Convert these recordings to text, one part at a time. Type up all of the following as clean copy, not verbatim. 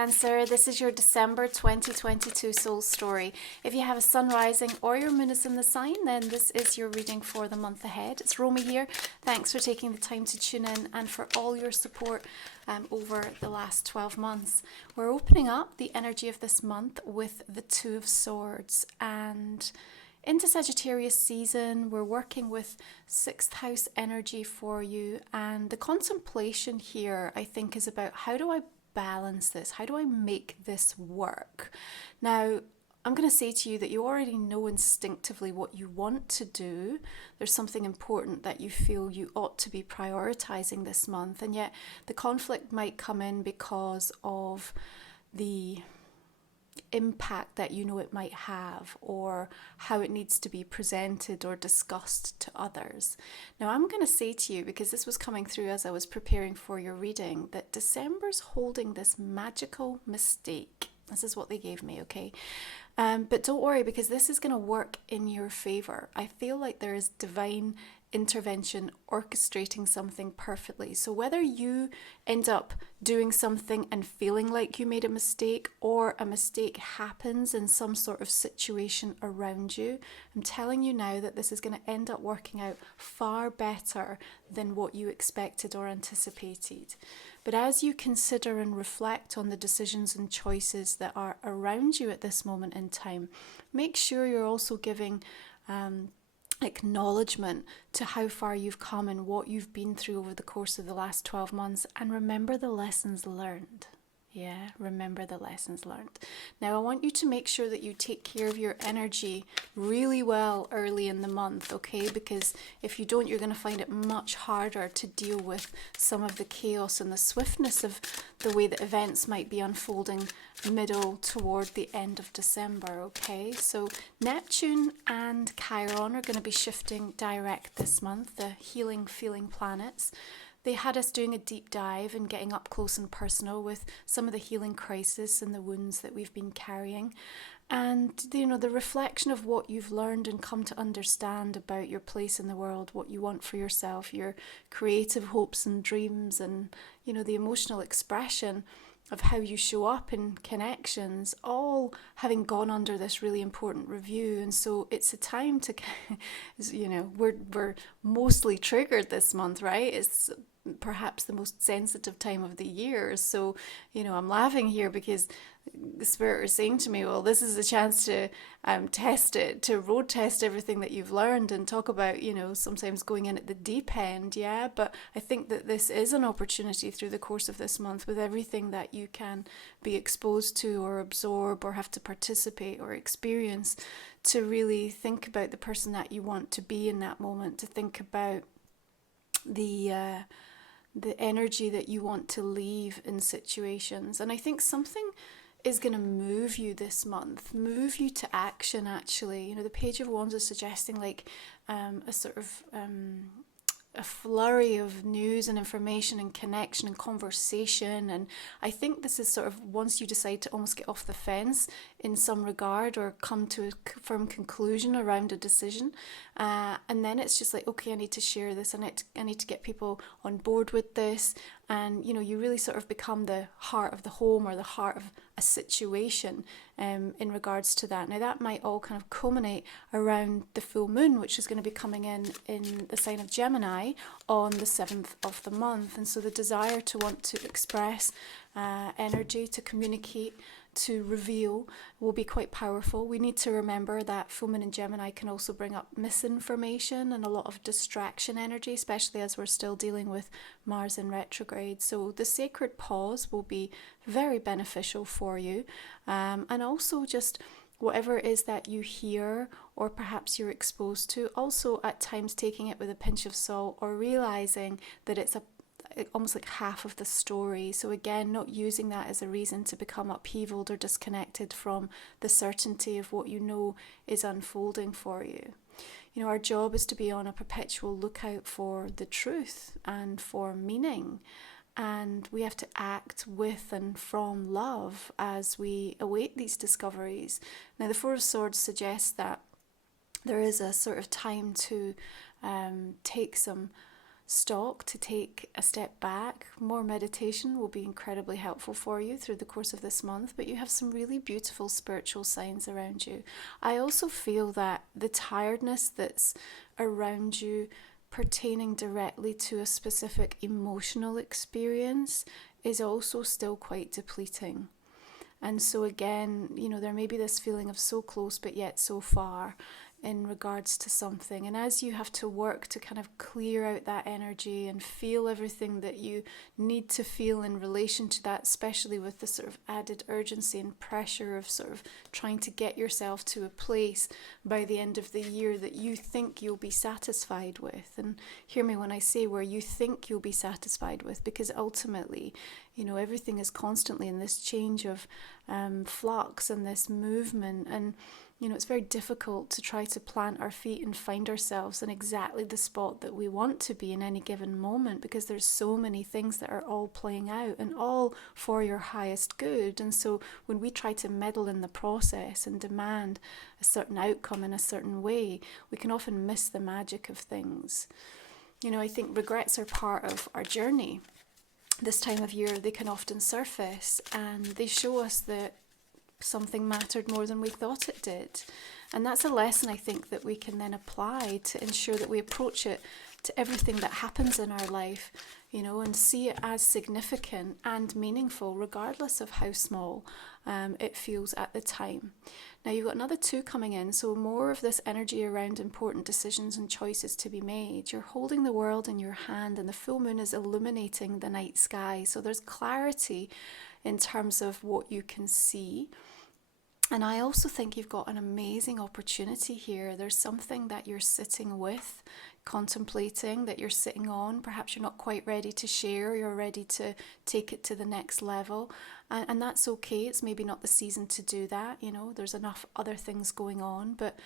Cancer. This is your December 2022 soul story. If you have a sun rising or your moon is in the sign, then this is your reading for the month ahead. It's Romy here. Thanks for taking the time to tune in and for all your support over the last 12 months. We're opening up the energy of this month with the Two of Swords, and into Sagittarius season, we're working with 6th house energy for you, and the contemplation here, I think, is about how do I balance this? How do I make this work? Now, I'm going to say to you that you already know instinctively what you want to do. There's something important that you feel you ought to be prioritizing this month, and yet the conflict might come in because of the impact that you know it might have, or how it needs to be presented or discussed to others. Now, I'm going to say to you, because this was coming through as I was preparing for your reading, that December's holding this magical mistake. This is what they gave me, okay? But don't worry, because this is going to work in your favor. I feel like there is divine intervention orchestrating something perfectly. So whether you end up doing something and feeling like you made a mistake, or a mistake happens in some sort of situation around you, I'm telling you now that this is going to end up working out far better than what you expected or anticipated. But as you consider and reflect on the decisions and choices that are around you at this moment in time, make sure you're also giving acknowledgement to how far you've come and what you've been through over the course of the last 12 months, and remember the lessons learned. Yeah, remember the lessons learned. Now, I want you to make sure that you take care of your energy really well early in the month, okay? Because if you don't, you're going to find it much harder to deal with some of the chaos and the swiftness of the way that events might be unfolding middle toward the end of December, okay? So Neptune and Chiron are going to be shifting direct this month, the healing feeling planets. They had us doing a deep dive and getting up close and personal with some of the healing crisis and the wounds that we've been carrying. And, you know, the reflection of what you've learned and come to understand about your place in the world, what you want for yourself, your creative hopes and dreams, and, you know, the emotional expression of how you show up in connections, all having gone under this really important review. And so it's a time to, you know, we're mostly triggered this month, right? It's perhaps the most sensitive time of the year. So, you know, I'm laughing here because the Spirit is saying to me, well, this is a chance to test it, to road test everything that you've learned, and talk about, you know, sometimes going in at the deep end, yeah? But I think that this is an opportunity through the course of this month, with everything that you can be exposed to or absorb or have to participate or experience, to really think about the person that you want to be in that moment, to think about the energy that you want to leave in situations. And I think something is going to move you this month, move you to action, actually. You know, the Page of Wands is suggesting like a sort of a flurry of news and information and connection and conversation. And I think this is sort of once you decide to almost get off the fence in some regard, or come to a firm conclusion around a decision, and then it's just like, okay, I need to share this, and I need to get people on board with this. And, you know, you really sort of become the heart of the home, or the heart of a situation in regards to that. Now, that might all kind of culminate around the full moon, which is going to be coming in the sign of Gemini on the 7th of the month. And so the desire to want to express energy, to communicate, to reveal will be quite powerful. We need to remember that full moon in Gemini can also bring up misinformation and a lot of distraction energy, especially as we're still dealing with Mars in retrograde. So the sacred pause will be very beneficial for you, and also just whatever it is that you hear or perhaps you're exposed to, also at times taking it with a pinch of salt, or realizing that it's almost like half of the story. So again, not using that as a reason to become upheavaled or disconnected from the certainty of what you know is unfolding for you. You know, our job is to be on a perpetual lookout for the truth and for meaning, and we have to act with and from love as we await these discoveries. Now, the Four of Swords suggests that there is a sort of time to take some stock, to take a step back. More meditation will be incredibly helpful for you through the course of this month, but you have some really beautiful spiritual signs around you. I also feel that the tiredness that's around you pertaining directly to a specific emotional experience is also still quite depleting. And so again, there may be this feeling of so close but yet so far in regards to something. And as you have to work to kind of clear out that energy and feel everything that you need to feel in relation to that, especially with the sort of added urgency and pressure of sort of trying to get yourself to a place by the end of the year that you think you'll be satisfied with. And hear me when I say where you think you'll be satisfied with, because ultimately, everything is constantly in this change of flux and this movement. And it's very difficult to try to plant our feet and find ourselves in exactly the spot that we want to be in any given moment, because there's so many things that are all playing out and all for your highest good. And so when we try to meddle in the process and demand a certain outcome in a certain way, we can often miss the magic of things. I think regrets are part of our journey. This time of year, they can often surface and they show us that something mattered more than we thought it did. And that's a lesson I think that we can then apply to ensure that we approach it to everything that happens in our life, and see it as significant and meaningful, regardless of how small it feels at the time. Now you've got another 2 coming in, so more of this energy around important decisions and choices to be made. You're holding the world in your hand and the full moon is illuminating the night sky. So there's clarity in terms of what you can see. And I also think you've got an amazing opportunity here. There's something that you're sitting with, contemplating, that you're sitting on. Perhaps you're not quite ready to share, you're ready to take it to the next level. And that's okay. It's maybe not the season to do that. There's enough other things going on. But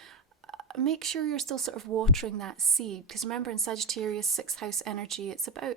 make sure you're still sort of watering that seed. Because remember, in Sagittarius 6th house energy, it's about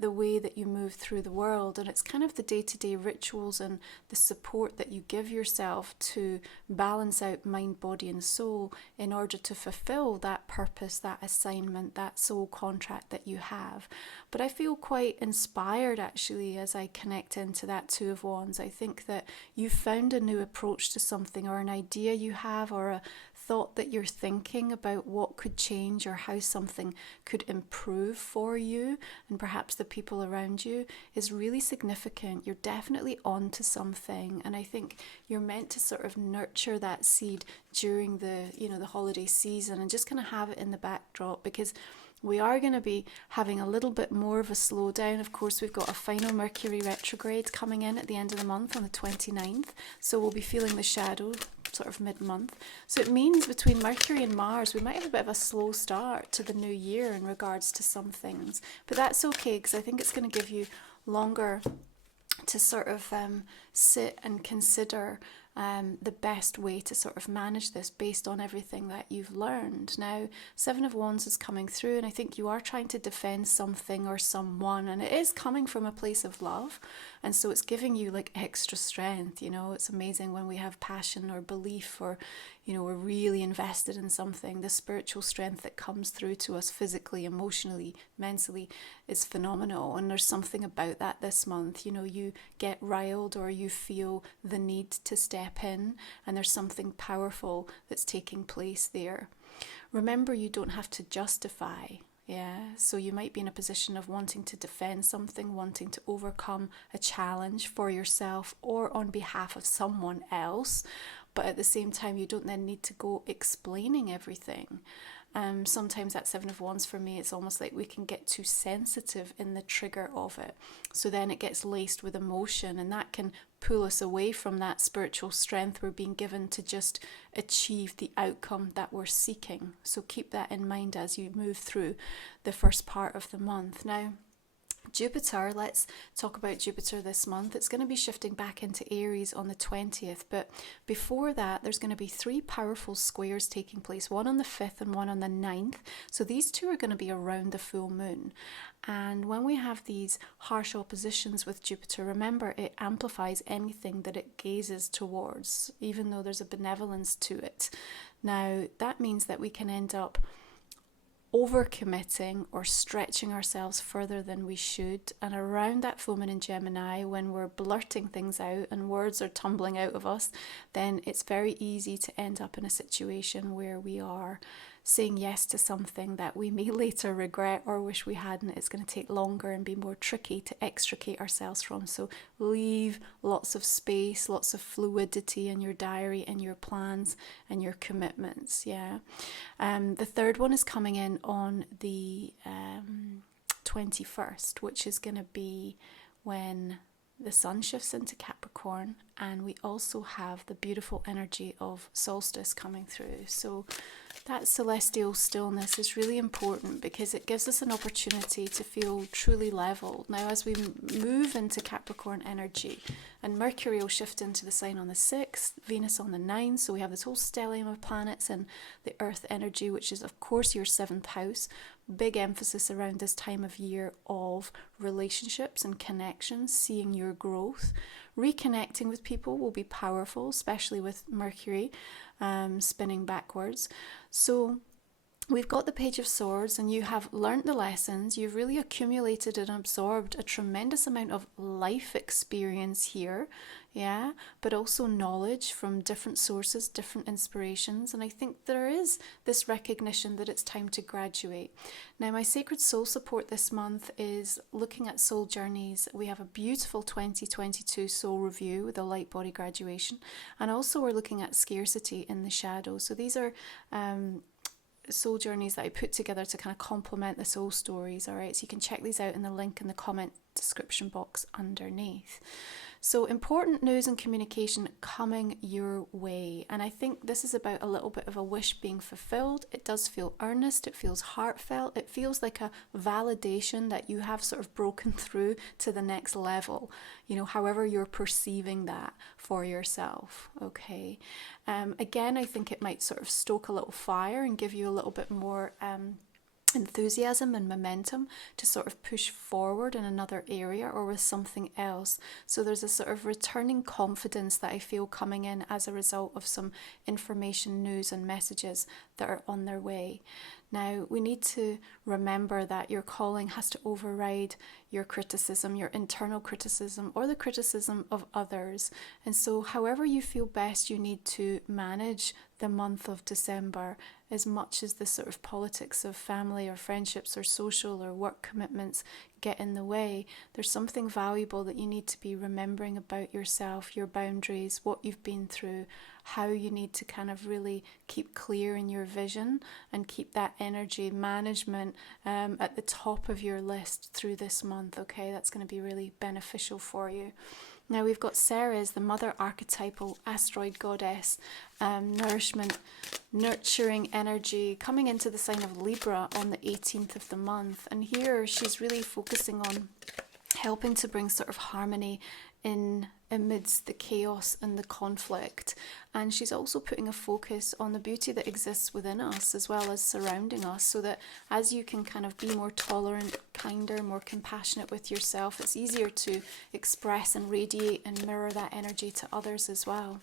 the way that you move through the world, and it's kind of the day-to-day rituals and the support that you give yourself to balance out mind, body and soul in order to fulfill that purpose, that assignment, that soul contract that you have. But I feel quite inspired actually as I connect into that 2 of Wands. I think that you found a new approach to something, or an idea you have, or a thought that you're thinking about what could change or how something could improve for you and perhaps the people around you is really significant. You're definitely on to something, and I think you're meant to sort of nurture that seed during the holiday season and just kind of have it in the backdrop, because we are going to be having a little bit more of a slowdown. Of course, we've got a final Mercury retrograde coming in at the end of the month on the 29th, so we'll be feeling the shadow sort of mid-month. So it means between Mercury and Mars, we might have a bit of a slow start to the new year in regards to some things. But that's okay, because I think it's going to give you longer to sort of sit and consider the best way to sort of manage this based on everything that you've learned. Now, 7 of Wands is coming through, and I think you are trying to defend something or someone, and it is coming from a place of love, and so it's giving you like extra strength. It's amazing when we have passion or belief, or we're really invested in something. The spiritual strength that comes through to us physically, emotionally, mentally is phenomenal, and there's something about that this month. You get riled or you feel the need to step in, and there's something powerful that's taking place there. Remember, you don't have to justify. So you might be in a position of wanting to defend something, wanting to overcome a challenge for yourself or on behalf of someone else, but at the same time you don't then need to go explaining everything. Sometimes that 7 of Wands for me, it's almost like we can get too sensitive in the trigger of it. So then it gets laced with emotion, and that can pull us away from that spiritual strength we're being given to just achieve the outcome that we're seeking. So keep that in mind as you move through the first part of the month. Now, Jupiter, let's talk about Jupiter this month. It's going to be shifting back into Aries on the 20th, but before that there's going to be 3 powerful squares taking place, one on the 5th and one on the 9th. So these 2 are going to be around the full moon. And when we have these harsh oppositions with Jupiter, remember, it amplifies anything that it gazes towards, even though there's a benevolence to it. Now, that means that we can end up overcommitting or stretching ourselves further than we should. And around that full moon in Gemini, when we're blurting things out and words are tumbling out of us, then it's very easy to end up in a situation where we are saying yes to something that we may later regret or wish we hadn't. It's going to take longer and be more tricky to extricate ourselves from. So leave lots of space, lots of fluidity in your diary and your plans and your commitments. Yeah. The third one is coming in on the 21st, which is going to be when the sun shifts into Capricorn, and we also have the beautiful energy of solstice coming through. So that celestial stillness is really important because it gives us an opportunity to feel truly leveled. Now, as we move into Capricorn energy, and Mercury will shift into the sign on the 6th, Venus on the 9th, so we have this whole stellium of planets and the Earth energy, which is of course your 7th house. Big emphasis around this time of year of relationships and connections, seeing your growth. Reconnecting with people will be powerful, especially with Mercury spinning backwards. So we've got the Page of Swords, and you have learnt the lessons. You've really accumulated and absorbed a tremendous amount of life experience here, yeah, but also knowledge from different sources, different inspirations. And I think there is this recognition that it's time to graduate. Now, my Sacred Soul support this month is looking at soul journeys. We have a beautiful 2022 soul review with a light body graduation, and also we're looking at scarcity in the shadow. So these are soul journeys that I put together to kind of complement the soul stories. All right, so you can check these out in the link in the comment description box underneath. So important news and communication coming your way, and I think this is about a little bit of a wish being fulfilled. It does feel earnest, it feels heartfelt, it feels like a validation that you have sort of broken through to the next level, you know, however you're perceiving that for yourself. Okay, again, I think it might sort of stoke a little fire and give you a little bit more enthusiasm and momentum to sort of push forward in another area or with something else. So there's a sort of returning confidence that I feel coming in as a result of some information, news and messages that are on their way. Now, we need to remember that your calling has to override your criticism, your internal criticism, or the criticism of others. And so however you feel best, you need to manage the month of December, as much as the sort of politics of family or friendships or social or work commitments get in the way. There's something valuable that you need to be remembering about yourself, your boundaries, what you've been through, how you need to kind of really keep clear in your vision and keep that energy management at the top of your list through this month. Okay, that's going to be really beneficial for you. Now we've got Ceres, the mother archetypal asteroid goddess, nourishment, nurturing energy, coming into the sign of Libra on the 18th of the month. And here she's really focusing on helping to bring sort of harmony in amidst the chaos and the conflict. And she's also putting a focus on the beauty that exists within us as well as surrounding us, so that as you can kind of be more tolerant, kinder, more compassionate with yourself, it's easier to express and radiate and mirror that energy to others as well.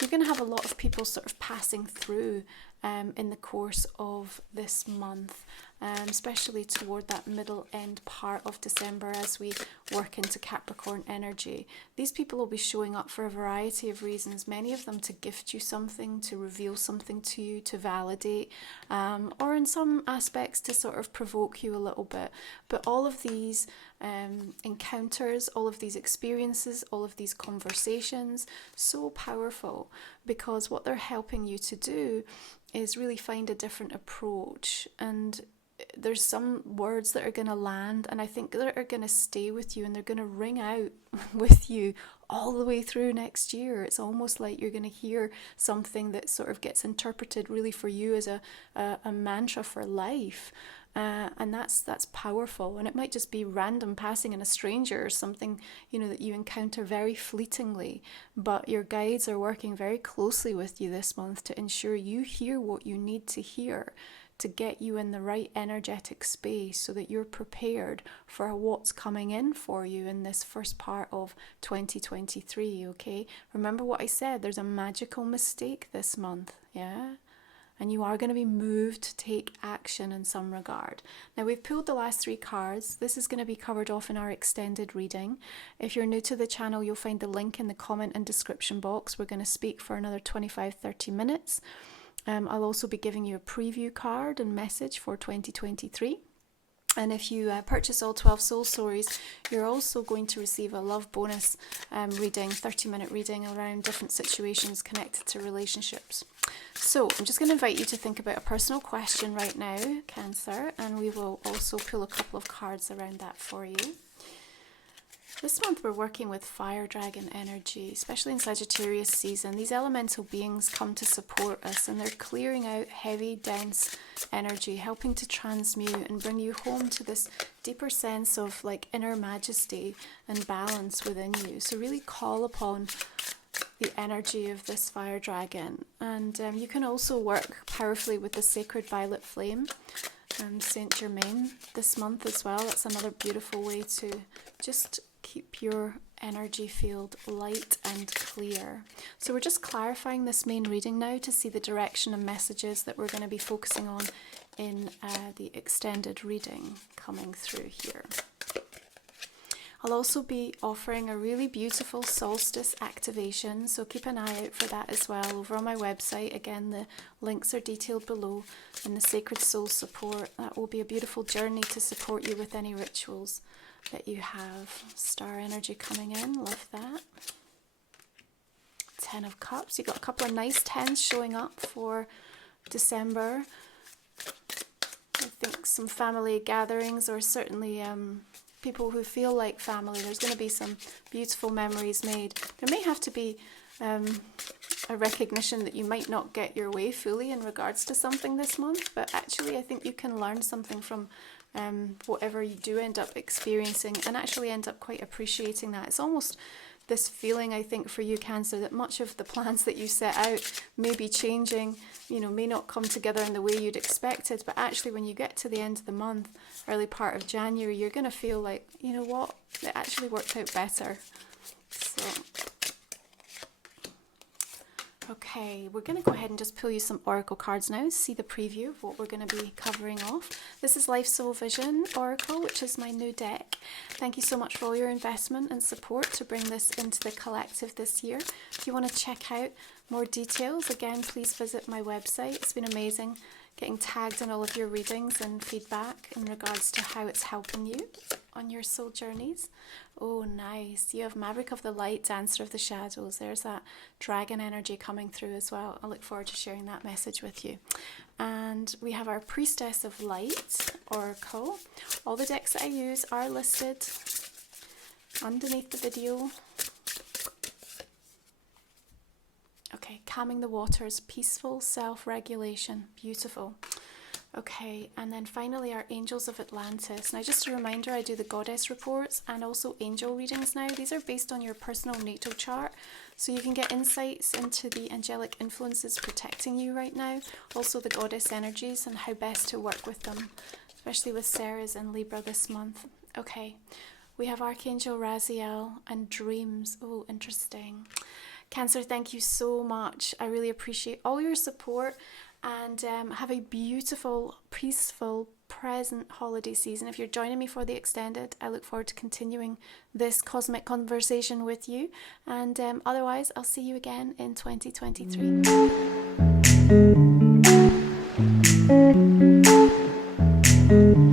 You're going to have a lot of people sort of passing through in the course of this month, especially toward that middle end part of December as we work into Capricorn energy. These people will be showing up for a variety of reasons, many of them to gift you something, to reveal something to you, to validate, or in some aspects to sort of provoke you a little bit. But all of these encounters, all of these experiences, all of these conversations, so powerful, because what they're helping you to do is really find a different approach. And there's some words that are going to land, and I think that are going to stay with you, and they're going to ring out with you all the way through next year. It's almost like you're going to hear something that sort of gets interpreted really for you as a mantra for life. And that's powerful. And it might just be random passing in a stranger or something, you know, that you encounter very fleetingly, but your guides are working very closely with you this month to ensure you hear what you need to hear to get you in the right energetic space so that you're prepared for what's coming in for you in this first part of 2023. Okay, remember what I said, there's a magical mistake this month. Yeah, and you are going to be moved to take action in some regard. Now, we've pulled the last 3 cards. This is going to be covered off in our extended reading. If you're new to the channel, you'll find the link in the comment and description box. We're going to speak for another 25-30 minutes. I'll also be giving you a preview card and message for 2023. And if you purchase all 12 soul stories, you're also going to receive a love bonus reading, 30-minute reading around different situations connected to relationships. So I'm just going to invite you to think about a personal question right now, Cancer, and we will also pull a couple of cards around that for you. This month we're working with fire dragon energy, especially in Sagittarius season. These elemental beings come to support us, and they're clearing out heavy, dense energy, helping to transmute and bring you home to this deeper sense of like inner majesty and balance within you. So really call upon the energy of this fire dragon. And you can also work powerfully with the sacred violet flame and Saint Germain this month as well. That's another beautiful way to just keep your energy field light and clear. So we're just clarifying this main reading now to see the direction and messages that we're going to be focusing on in the extended reading coming through here. I'll also be offering a really beautiful solstice activation, so keep an eye out for that as well over on my website. Again, the links are detailed below in the Sacred Soul Support. That will be a beautiful journey to support you with any rituals that you have. Star energy coming in, love that. 10 of Cups, you got a couple of nice 10s showing up for December. I think some family gatherings, or certainly people who feel like family. There's going to be some beautiful memories made. There may have to be a recognition that you might not get your way fully in regards to something this month, but actually I think you can learn something from whatever you do end up experiencing, and actually end up quite appreciating that. It's almost this feeling, I think, for you, Cancer, that much of the plans that you set out may be changing, may not come together in the way you'd expected, but actually when you get to the end of the month, early part of January, you're going to feel like, you know what, it actually worked out better. So okay, we're going to go ahead and just pull you some oracle cards now, see the preview of what we're going to be covering off. This is Life Soul Vision Oracle, which is my new deck. Thank you so much for all your investment and support to bring this into the collective this year. If you want to check out more details, again, please visit my website. It's been amazing getting tagged in all of your readings and feedback in regards to how it's helping you on your soul journeys. Oh, nice. You have Maverick of the Light, Dancer of the Shadows. There's that dragon energy coming through as well. I look forward to sharing that message with you. And we have our Priestess of Light Oracle. All the decks that I use are listed underneath the video. Okay, calming the waters, peaceful self-regulation. Beautiful. Okay, and then finally our Angels of Atlantis. Now, just a reminder, I do the goddess reports and also angel readings now. These are based on your personal natal chart, so you can get insights into the angelic influences protecting you right now, also the goddess energies and how best to work with them, especially with Ceres and Libra this month. Okay, we have Archangel Raziel and dreams. Oh, interesting. Cancer, thank you so much. I really appreciate all your support, and have a beautiful, peaceful, present holiday season. If you're joining me for the extended, I look forward to continuing this cosmic conversation with you, and otherwise I'll see you again in 2023.